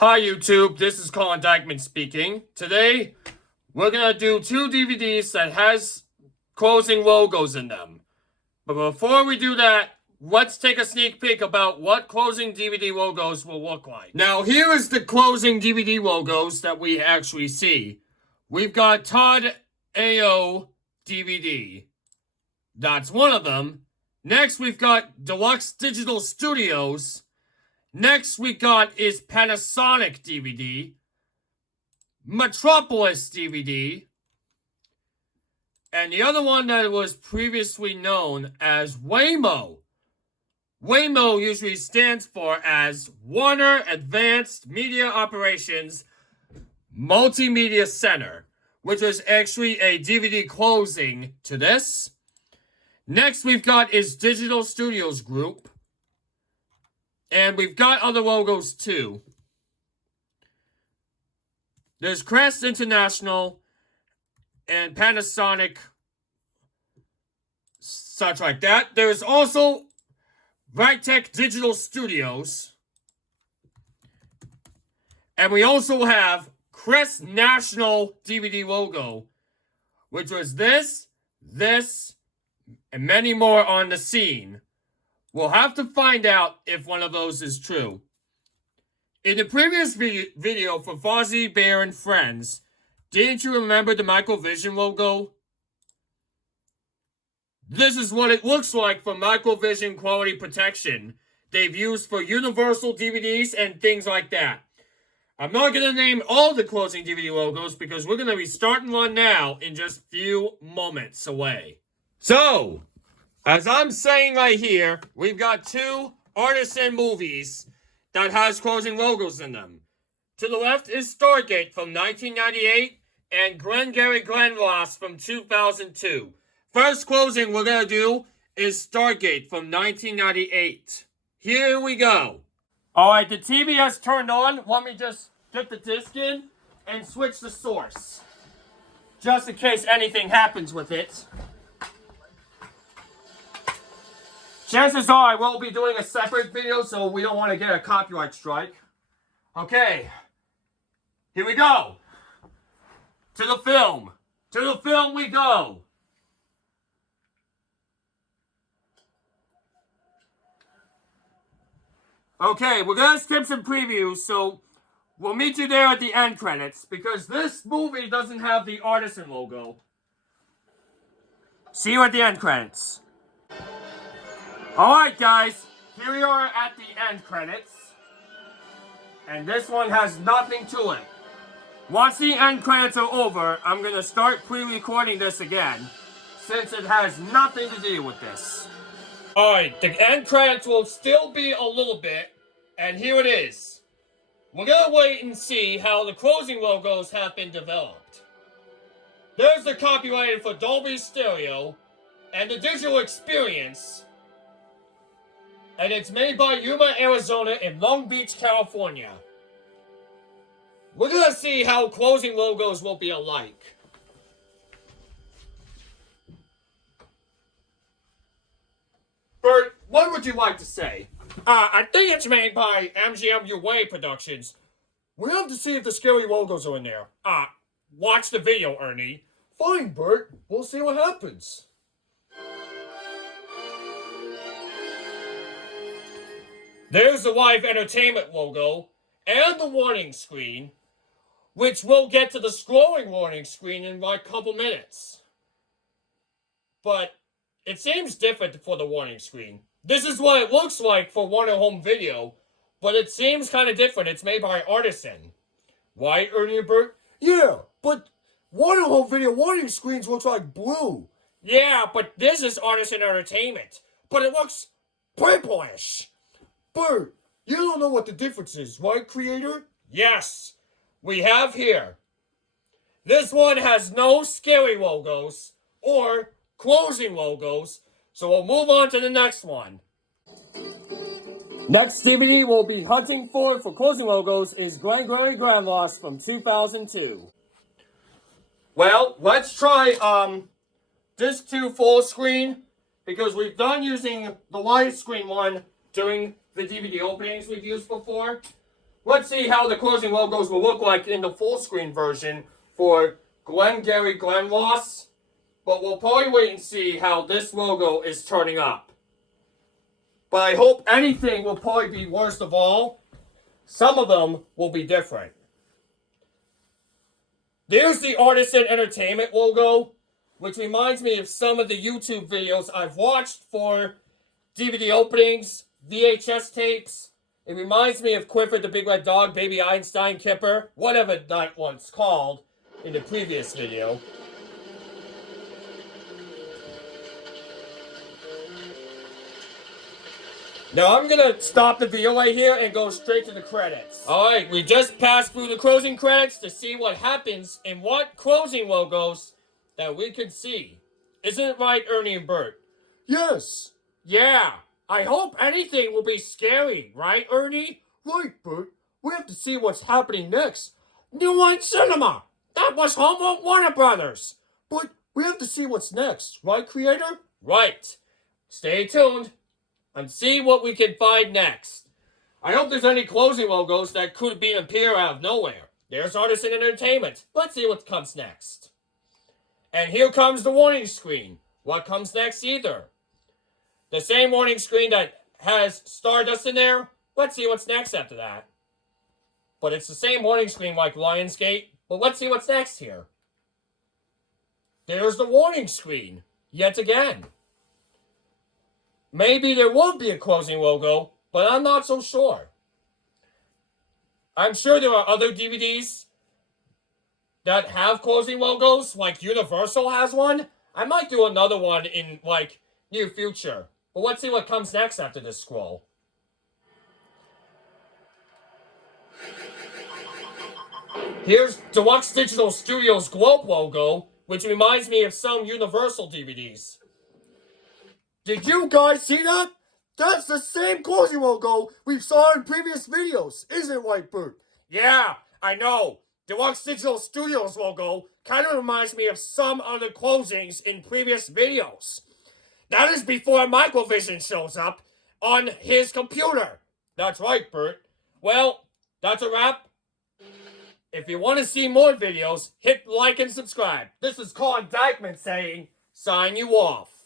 Hi YouTube, this is Colin Dyckman speaking. Today, we're gonna do two DVDs that has closing logos in them. But before we do that, let's take a sneak peek about what closing DVD logos will look like. Now here is the closing DVD logos that we actually see. We've got Todd AO DVD. That's one of them. Next we've got Deluxe Digital Studios. Next we got is Panasonic DVD, Metropolis DVD, and the other one that was previously known as Waymo. Waymo usually stands for as Warner Advanced Media Operations Multimedia Center, which was actually a DVD closing to this. Next we've got is Digital Studios Group. And we've got other logos too. There's Crest International and Panasonic, such like that. There's also Vitech Digital Studios. And we also have Crest National DVD logo, which was this, and many more on the scene. We'll have to find out if one of those is true. In the previous video for Fozzie Bear and Friends, didn't you remember the Microvision logo? This is what it looks like for Microvision quality protection they've used for Universal DVDs and things like that. I'm not going to name all the closing DVD logos because we're going to be starting one now in just a few moments away. So, as I'm saying right here, we've got two Artisan movies that has closing logos in them. To the left is Stargate from 1998 and Glengarry Glen Ross from 2002. First closing we're going to do is Stargate from 1998. Here we go. Alright, the TV has turned on. Let me just get the disc in and switch the source, just in case anything happens with it. Chances are I will be doing a separate video, so we don't want to get a copyright strike. Okay, here we go. To the film. To the film we go. Okay, we're going to skip some previews, so we'll meet you there at the end credits, because this movie doesn't have the Artisan logo. See you at the end credits. Alright guys, here we are at the end credits, and this one has nothing to it. Once the end credits are over, I'm going to start pre-recording this again, since it has nothing to do with this. Alright, the end credits will still be a little bit, and here it is. We're going to wait and see how the closing logos have been developed. There's the copyrighted for Dolby Stereo, and the digital experience. And it's made by Yuma, Arizona and Long Beach, California. We're gonna see how closing logos will be alike. Bert, what would you like to say? I think it's made by MGM Productions. We have to see if the scary logos are in there. Watch the video, Ernie. Fine, Bert. We'll see what happens. There's the live entertainment logo and the warning screen, which we'll get to the scrolling warning screen in like a couple minutes. But it seems different for the warning screen. This is what it looks like for Warner Home Video, but it seems kind of different. It's made by Artisan. Why, Ernie and Bert? Yeah, but Warner Home Video warning screens looks like blue. Yeah, but this is Artisan Entertainment. But it looks purplish. Bert, you don't know what the difference is, right, creator? Yes, we have here. This one has no scary logos or closing logos, so we'll move on to the next one. Next DVD we'll be hunting for closing logos is Glengarry Glen Ross from 2002. Well, let's try this 2 full screen, because we've done using the widescreen one during the DVD openings we've used before. Let's see how the closing logos will look like in the full screen version for Glengarry Glen Ross. But we'll probably wait and see how this logo is turning up. But I hope anything will probably be worst of all. Some of them will be different. There's the Artisan Entertainment logo, which reminds me of some of the YouTube videos I've watched for DVD openings, VHS tapes. It reminds me of Clifford the Big Red Dog, Baby Einstein, Kipper, whatever that one's called in the previous video. Now I'm gonna stop the video right here and go straight to the credits. Alright, we just passed through the closing credits to see what happens in what closing logos that we can see. Isn't it right, Ernie and Bert? Yes. Yeah. I hope anything will be scary, right, Ernie? Right, Bert. We have to see what's happening next. New Line Cinema! That was home of Warner Brothers! But we have to see what's next, right, Creator? Right. Stay tuned and see what we can find next. I hope there's any closing logos that could appear out of nowhere. There's Artisan Entertainment. Let's see what comes next. And here comes the warning screen. What comes next either? The same warning screen that has Stardust in there. Let's see what's next after that. But it's the same warning screen like Lionsgate. But let's see what's next here. There's the warning screen. Yet again. Maybe there won't be a closing logo, but I'm not so sure. I'm sure there are other DVDs that have closing logos, like Universal has one. I might do another one in, near future. But let's see what comes next after this scroll. Here's Deluxe Digital Studios Globe logo, which reminds me of some Universal DVDs. Did you guys see that? That's the same closing logo we saw in previous videos, isn't it, White Bird? Yeah, I know. Deluxe Digital Studios logo kind of reminds me of some other closings in previous videos. That is before Microvision shows up on his computer. That's right, Bert. Well, that's a wrap. If you want to see more videos, hit like and subscribe. This is Colin Dykeman saying, sign you off.